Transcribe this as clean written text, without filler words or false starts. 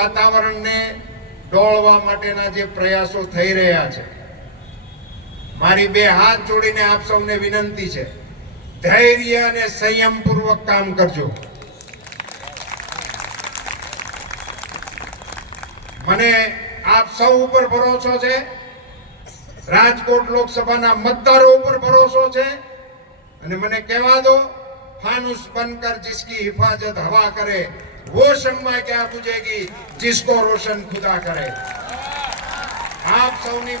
વાતાવરણને ડોળવા માટેના જે પ્રયાસો થઈ રહ્યા છે, મારી બે હાથ જોડીને આપ સૌને વિનંતી છે, ધૈર્ય અને સંયમપૂર્વક કામ કરજો. મને આપ સૌ ઉપર ભરોસો છે, રાજકોટ લોકસભાના મતદારો ઉપર ભરોસો છે, અને મને કહેવા દો, फानुस बनकर जिसकी हिफाजत हवा करे वो शम्मा क्या बुझेगी जिसको रोशन खुदा करे. आप सौनी